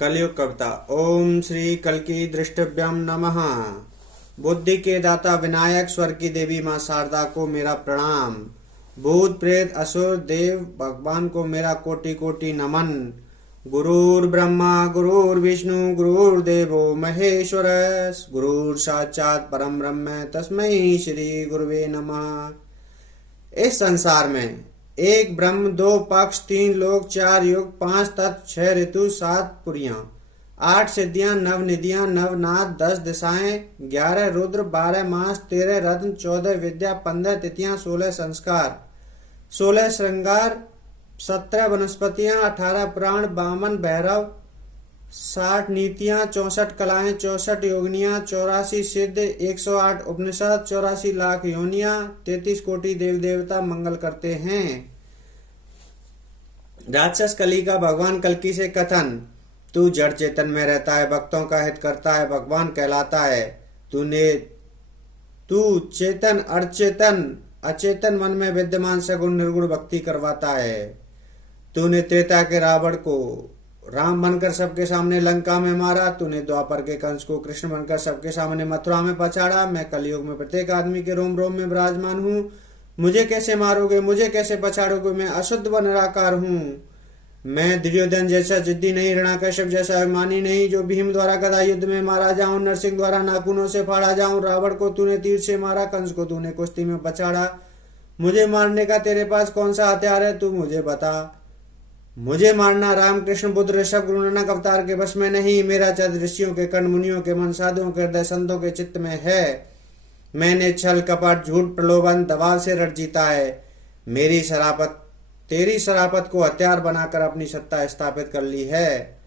कलयुग कविता। ओम श्री कल्की दृष्टिभ्यम नमः। बुद्धि के दाता विनायक स्वर की देवी माँ शारदा को मेरा प्रणाम। भूत प्रेत असुर देव भगवान को मेरा कोटि कोटि नमन। गुरुर् ब्रह्मा गुरुर्विष्णु गुरुर्देवो महेश्वर गुरुर् साक्षात् परम ब्रह्म तस्मै श्री गुरुवे नमः। इस संसार में एक ब्रह्म, दो पक्ष, तीन लोक, चार युग, पांच तत्व, छह ऋतु, सात पुरियां, आठ सिद्धियां, नव निधियां, नवनाथ, 10 दिशाएं, 11 रुद्र, 12 मास, 13 रत्न, 14 विद्या, 15 तिथियां, 16 संस्कार, 16 श्रृंगार, 17 वनस्पतियां, 18 पुराण, 52 भैरव, 60 नीतियां, 64 कलाएं, 64 योगिनियां, 84 सिद्ध, 108 उपनिषद, 84 लाख योनियां, 33 कोटि देव देवता मंगल करते हैं। राक्षस कली का भगवान कल्की से कथन। तू जड़ चेतन में रहता है, भक्तों का हित करता है, भगवान कहलाता है। तू चेतन अचेतन अचेतन मन में विद्यमान सगुण निर्गुण भक्ति करवाता है। तूने त्रेता के रावण को राम बनकर सबके सामने लंका में मारा। तूने द्वापर के कंस को कृष्ण बनकर सबके सामने मथुरा में पछाड़ा। मैं कलयुग में प्रत्येक आदमी के रोम रोम में विराजमान हूँ। मुझे कैसे मारोगे, मुझे कैसे पछाड़ोगे? मैं अशुद्ध व निराकार हूँ। मैं दुर्योधन जैसा जिद्दी नहीं, हिरण्यकश्यप जैसा अभिमानी नहीं, जो भीम द्वारा गदा युद्ध में मारा जाऊं, नरसिंह द्वारा नाखूनों से फाड़ा जाऊं। रावण को तूने तीर से मारा, कंस को तूने कुश्ती में पछाड़ा। मुझे मारने का तेरे पास कौन सा हथियार है, तू मुझे बता। मुझे मारना राम कृष्ण बुद्ध ऋषभ गुरु नानक अवतार के बस में नहीं। मेरा चरित्र ऋषियों के कर्ण, मुनियों के मन, साधुओं के हृदय, संतों के चित्त में है। मैंने छल कपट झूठ प्रलोभन दबाव से रट जीता है। तेरी शराफत को हथियार बनाकर अपनी सत्ता स्थापित कर ली है।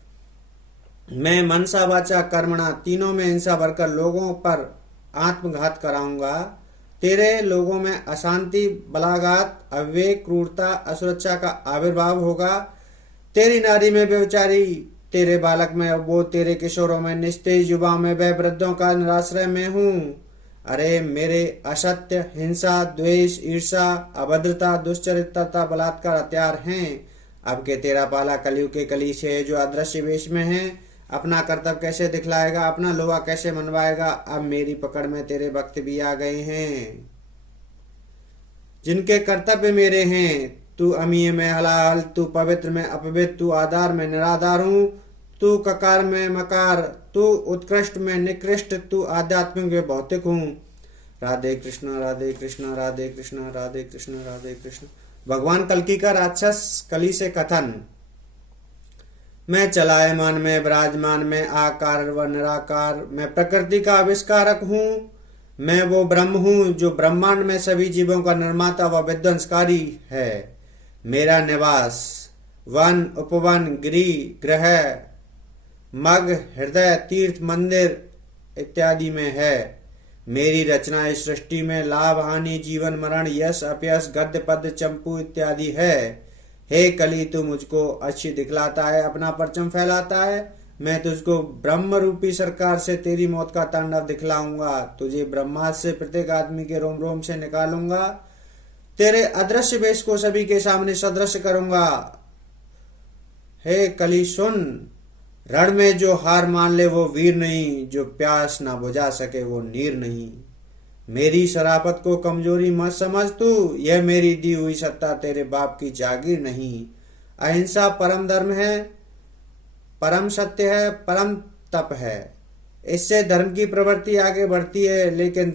मैं मनसा वाचा कर्मणा तीनों में हिंसा भरकर लोगों पर आत्मघात कराऊंगा। तेरे लोगों में अशांति, बलाघात, अविवेक, क्रूरता, असुरक्षा का आविर्भाव होगा। तेरी नारी में व्यभिचारी, तेरे बालक में अबोध, तेरे किशोरों में निस्तेज, युवाओं में वह, वृद्धों का निराश्रय में हूँ। अरे मेरे असत्य, हिंसा, द्वेष, ईर्षा, अभद्रता, दुश्चरित्रता, बलात्कार हथियार हैं। अब के तेरा पाला कलयुग के कली से है, जो अदृश्य वेश में है। अपना कर्तव्य कैसे दिखलाएगा, अपना लोहा कैसे मनवाएगा? अब मेरी पकड़ में तेरे भक्त भी आ गए हैं, जिनके कर्तव्य मेरे हैं। तू अमीय में हलाल, तू पवित्र में अपवित्र, तू आधार में निराधार हूँ, तू ककार में मकार, तू उत्कृष्ट में निकृष्ट, तू आध्यात्मिक में भौतिक हूँ। राधे कृष्ण राधे कृष्ण राधे कृष्ण राधे कृष्ण राधे कृष्ण। भगवान कल्की का राक्षस कली से कथन। मैं चलायमान में, विराजमान में, आकार व निराकार, मैं प्रकृति का आविष्कारक हूँ। मैं वो ब्रह्म हूँ जो ब्रह्मांड में सभी जीवों का निर्माता व विध्वंसकारी है। मेरा निवास वन, उपवन, गिरि, ग्रह, मग, हृदय, तीर्थ, मंदिर इत्यादि में है। मेरी रचना इस सृष्टि में लाभ हानि, जीवन मरण, यश अपयश, गद्य पद्य, चंपू इत्यादि है। हे कली, तू मुझको अच्छी दिखलाता है, अपना परचम फैलाता है। मैं तुझको ब्रह्म रूपी सरकार से तेरी मौत का तांडव दिखलाऊंगा। तुझे ब्रह्मास्त्र से प्रत्येक आदमी के रोम रोम से निकालूंगा। तेरे अदृश्य वेश को सभी के सामने सदृश करूंगा। हे कली सुन, रण में जो हार मान ले वो वीर नहीं, जो प्यास ना बुझा सके वो नीर नहीं। मेरी शराफत को कमजोरी मत समझ तू, यह मेरी दी हुई सत्ता तेरे बाप की जागीर नहीं। अहिंसा परम धर्म है, परम सत्य है, परम तप है। इससे धर्म की प्रवृत्ति आगे बढ़ती है, लेकिन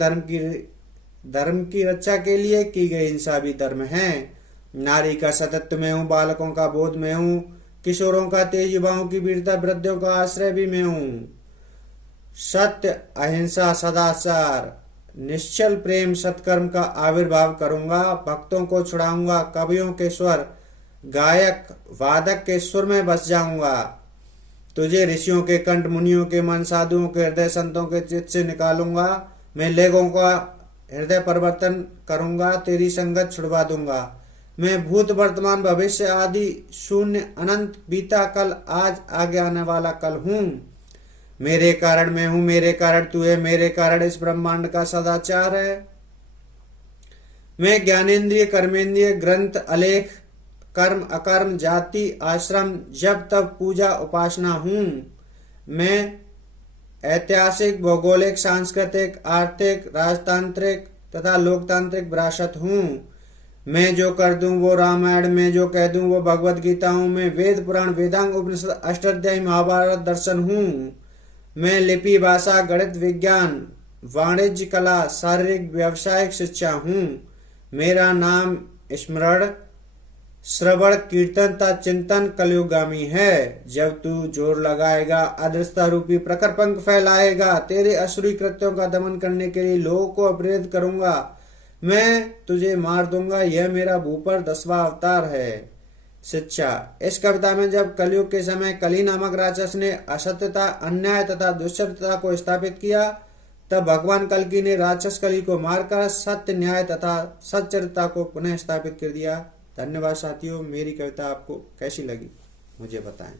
धर्म की रक्षा के लिए की गई हिंसा भी धर्म है। नारी का सतत्व में हूँ, बालकों का बोध में हूँ, किशोरों का तेज, युवाओं की वीरता, वृद्धों का आश्रय भी मैं हूँ। सत्य, अहिंसा, सदाचार, निश्चल प्रेम, सत्कर्म का आविर्भाव करूंगा। भक्तों को छुड़ाऊंगा, कवियों के स्वर, गायक वादक के सुर में बस जाऊंगा। तुझे ऋषियों के कंठ, मुनियों के मन, साधुओं के हृदय, संतों के चित्त से निकालूंगा। मैं लोगों का हृदय परिवर्तन करूंगा, तेरी संगत छुड़वा दूंगा। मैं भूत वर्तमान भविष्य आदि शून्य अनंत, बीता कल, आज आगे आने वाला कल हूँ। मेरे कारण मैं हूँ, मेरे कारण तू है, मेरे कारण इस ब्रह्मांड का सदाचार है। मैं ज्ञानेन्द्रिय, कर्मेंद्रिय, ग्रंथ, अलेख कर्म अकर्म जाति आश्रम जब तब पूजा उपासना हूँ। मैं ऐतिहासिक भौगोलिक सांस्कृतिक आर्थिक राजतांत्रिक तथा लोकतांत्रिक विरासत हूँ। मैं जो कर दूं वो रामायण, मैं जो कह दूं वो भगवत गीता हूँ। मैं वेद पुराण वेदांग उपनिषद अष्टाध्यायी महाभारत दर्शन हूँ। मैं लिपि भाषा गणित विज्ञान वाणिज्य कला शारीरिक व्यावसायिक शिक्षा हूँ। मेरा नाम स्मरण श्रवण कीर्तन तथा चिंतन कलयुगामी है। जब तू जोर लगाएगा अदृश्यता रूपी प्रखर पंख फैलाएगा, तेरे असुरी कृत्यों का दमन करने के लिए लोगों को प्रेरित करूंगा। मैं तुझे मार दूंगा, यह मेरा भूपर 10वां अवतार है। शिक्षा। इस कविता में जब कलयुग के समय कली नामक राक्षस ने असत्यता अन्याय तथा दुष्चरित्रता को स्थापित किया, तब भगवान कल्कि ने राक्षस कली को मारकर सत्य न्याय तथा सच्चरित्रता को पुनः स्थापित कर दिया। धन्यवाद साथियों। मेरी कविता आपको कैसी लगी मुझे बताएं।